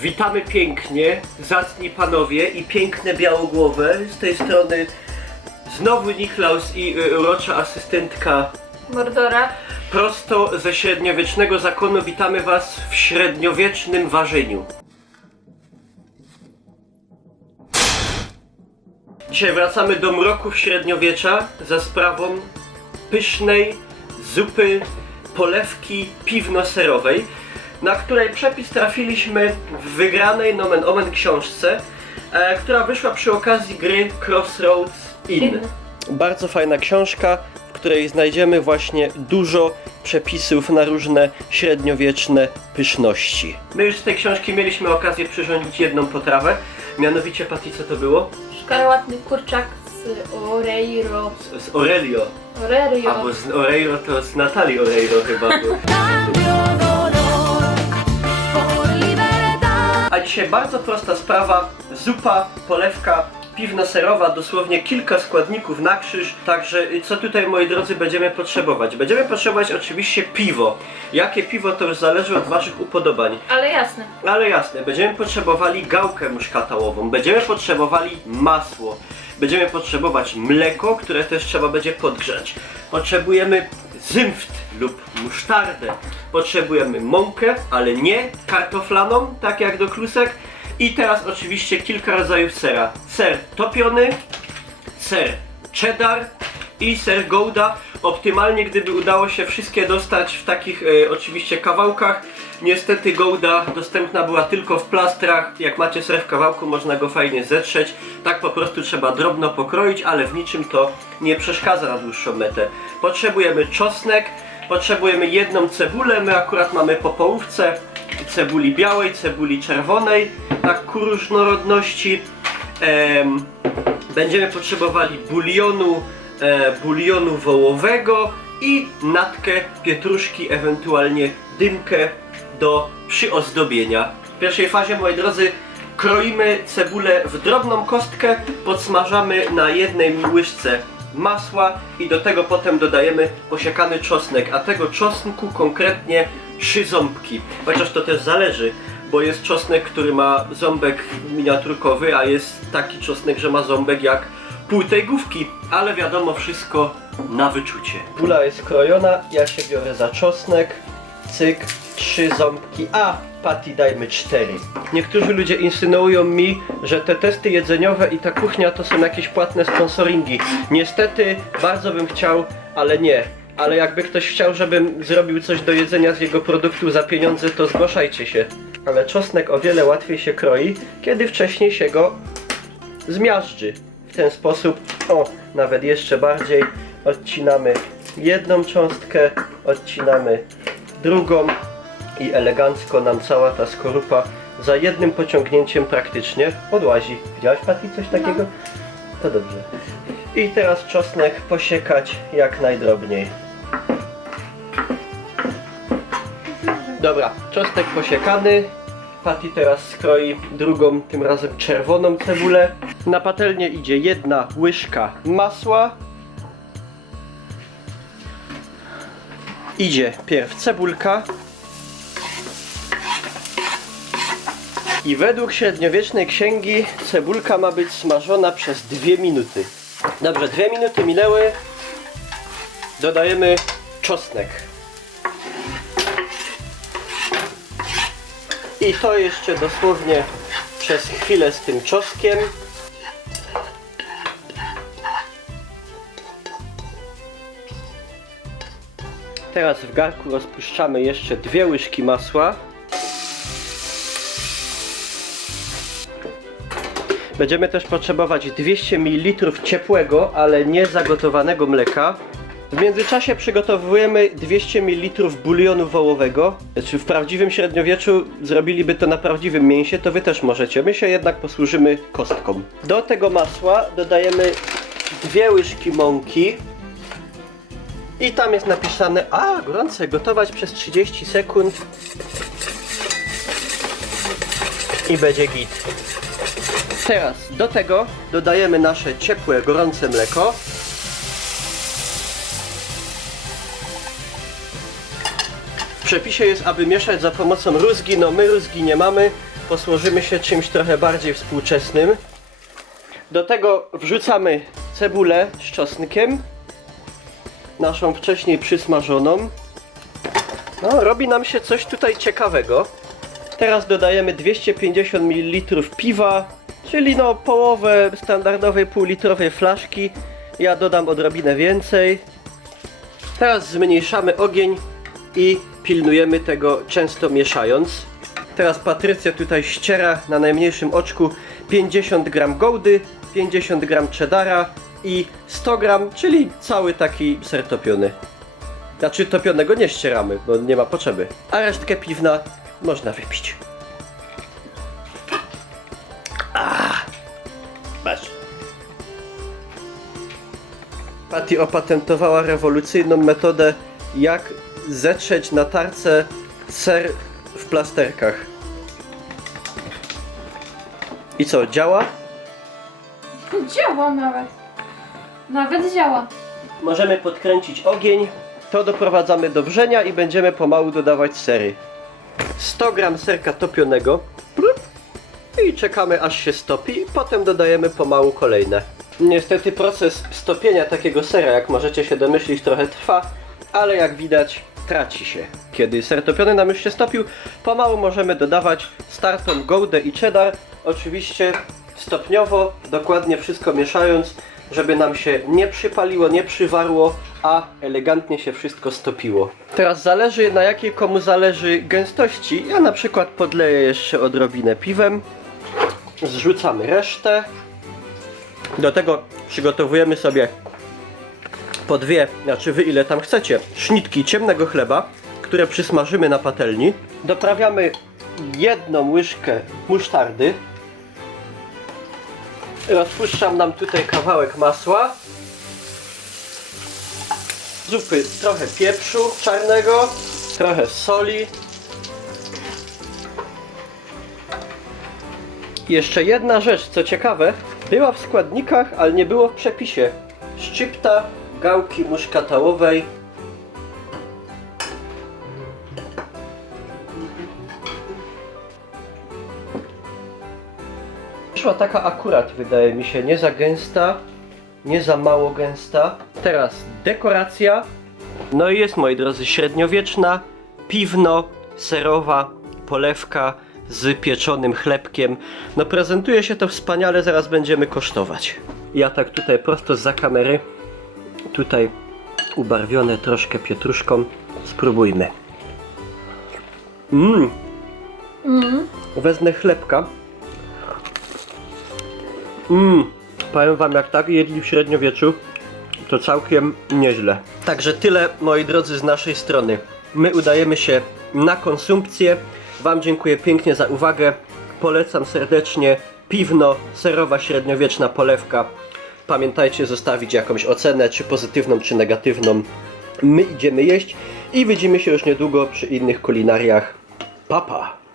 Witamy pięknie, zacni panowie i piękne białogłowe. Z tej strony znowu Niklaus i y, urocza asystentka Mordora. prosto ze średniowiecznego zakonu. Witamy was w średniowiecznym ważeniu. Dzisiaj wracamy do mroków średniowiecza za sprawą pysznej zupy polewki piwno-serowej, na której przepis trafiliśmy w wygranej nomen omen książce, e, która wyszła przy okazji gry Crossroads Inn. Inn. Bardzo fajna książka, w której znajdziemy właśnie dużo przepisów na różne średniowieczne pyszności. My już z tej książki mieliśmy okazję przyrządzić jedną potrawę, mianowicie Pati, co to było? Szkarłatny kurczak z Oreiro. Z, z Aurelio. Oreiro. Albo z Oreiro to z Natalii Oreiro chyba był. dzisiaj bardzo prosta sprawa, zupa, polewka piwno-serowa, dosłownie kilka składników na krzyż, także y, co tutaj moi drodzy będziemy potrzebować? Będziemy potrzebować oczywiście piwo. Jakie piwo to już zależy od waszych upodobań. Ale jasne. Ale jasne, będziemy potrzebowali gałkę muszkatałową, będziemy potrzebowali masło, będziemy potrzebować mleko, które też trzeba będzie podgrzać. Potrzebujemy zymft lub musztardę. Potrzebujemy mąkę, ale nie kartoflaną, tak jak do klusek. I teraz oczywiście kilka rodzajów sera. Ser topiony, ser cheddar i ser gouda. Optymalnie gdyby udało się wszystkie dostać w takich e, oczywiście kawałkach. Niestety gouda dostępna była tylko w plastrach. Jak macie ser w kawałku można go fajnie zetrzeć. Tak po prostu trzeba drobno pokroić, ale w niczym to nie przeszkadza na dłuższą metę. Potrzebujemy czosnek, potrzebujemy jedną cebulę. My akurat mamy po połówce cebuli białej, cebuli czerwonej, tak ku różnorodności. Em, Będziemy potrzebowali bulionu, e, bulionu wołowego i natkę pietruszki, ewentualnie dymkę do przyozdobienia. W pierwszej fazie, moi drodzy, kroimy cebulę w drobną kostkę, podsmażamy na jednej łyżce masła i do tego potem dodajemy posiekany czosnek, a tego czosnku konkretnie trzy ząbki. Chociaż to też zależy, bo jest czosnek, który ma ząbek miniaturkowy, a jest taki czosnek, że ma ząbek jak pół tej główki, ale wiadomo wszystko na wyczucie. Pula jest krojona, ja się biorę za czosnek, cyk, trzy ząbki, a Patty dajmy cztery. Niektórzy ludzie insynuują mi, że te testy jedzeniowe i ta kuchnia to są jakieś płatne sponsoringi. Niestety bardzo bym chciał, ale nie. Ale jakby ktoś chciał, żebym zrobił coś do jedzenia z jego produktu za pieniądze, to zgłaszajcie się. Ale czosnek o wiele łatwiej się kroi, kiedy wcześniej się go zmiażdży. W ten sposób, o, nawet jeszcze bardziej, odcinamy jedną cząstkę, odcinamy drugą i elegancko nam cała ta skorupa za jednym pociągnięciem praktycznie odłazi. Widziałaś Pati coś takiego? To dobrze. I teraz czosnek posiekać jak najdrobniej. Dobra, czosnek posiekany. Patty teraz skroi drugą, tym razem czerwoną cebulę. Na patelnię idzie jedna łyżka masła. Idzie pierw cebulka. I według średniowiecznej księgi cebulka ma być smażona przez dwie minuty. Dobrze, dwie minuty minęły. Dodajemy czosnek. I to jeszcze dosłownie przez chwilę z tym czosnkiem. Teraz w garku rozpuszczamy jeszcze dwie łyżki masła. Będziemy też potrzebować 200 ml ciepłego, ale nie zagotowanego mleka. W międzyczasie przygotowujemy 200 ml bulionu wołowego. Czy w prawdziwym średniowieczu zrobiliby to na prawdziwym mięsie, to wy też możecie. My się jednak posłużymy kostką. Do tego masła dodajemy dwie łyżki mąki. I tam jest napisane, a gorące, gotować przez 30 sekund. I będzie git. Teraz do tego dodajemy nasze ciepłe, gorące mleko. przepisie jest, aby mieszać za pomocą rózgi. No my rózgi nie mamy. Posłużymy się czymś trochę bardziej współczesnym. Do tego wrzucamy cebulę z czosnkiem. Naszą wcześniej przysmażoną. No, robi nam się coś tutaj ciekawego. Teraz dodajemy 250 ml piwa, czyli no połowę standardowej półlitrowej flaszki. Ja dodam odrobinę więcej. Teraz zmniejszamy ogień i pilnujemy tego często mieszając. Teraz Patrycja tutaj ściera na najmniejszym oczku 50 gram gołdy, 50 gram cheddara i 100 gram, czyli cały taki ser topiony. Znaczy topionego nie ścieramy, bo nie ma potrzeby. A resztkę piwna można wypić. Patty opatentowała rewolucyjną metodę, jak zetrzeć na tarce ser w plasterkach. I co, działa? Działa nawet. Nawet działa. Możemy podkręcić ogień, to doprowadzamy do wrzenia i będziemy pomału dodawać sery. 100 gram serka topionego plup, i czekamy aż się stopi, potem dodajemy pomału kolejne. Niestety proces stopienia takiego sera, jak możecie się domyślić, trochę trwa, ale jak widać traci się. Kiedy ser topiony nam już się stopił, pomału możemy dodawać startą gołdę i cheddar, oczywiście stopniowo, dokładnie wszystko mieszając, żeby nam się nie przypaliło, nie przywarło, a elegantnie się wszystko stopiło. Teraz zależy na jakiej komu zależy gęstości. Ja na przykład podleję jeszcze odrobinę piwem. Zrzucamy resztę. Do tego przygotowujemy sobie po dwie, znaczy wy ile tam chcecie, sznitki ciemnego chleba, które przysmażymy na patelni. Doprawiamy jedną łyżkę musztardy. Rozpuszczam nam tutaj kawałek masła. Zupy trochę pieprzu czarnego, trochę soli. Jeszcze jedna rzecz, co ciekawe, była w składnikach, ale nie było w przepisie. Szczypta gałki muszkatałowej. Wyszła taka akurat, wydaje mi się, nie za gęsta, nie za mało gęsta. Teraz dekoracja. No i jest, moi drodzy, średniowieczna, piwno-serowa polewka z pieczonym chlebkiem. No prezentuje się to wspaniale, zaraz będziemy kosztować. Ja tak tutaj prosto za kamery, tutaj ubarwione troszkę pietruszką, spróbujmy. Mmm, Mm. wezmę chlebka. Mmm, powiem wam, jak tak jedli w średniowieczu, to całkiem nieźle. Także tyle, moi drodzy, z naszej strony. My udajemy się na konsumpcję. Wam dziękuję pięknie za uwagę. Polecam serdecznie piwno, serowa średniowieczna polewka. Pamiętajcie zostawić jakąś ocenę, czy pozytywną, czy negatywną. My idziemy jeść i widzimy się już niedługo przy innych kulinariach. Papa!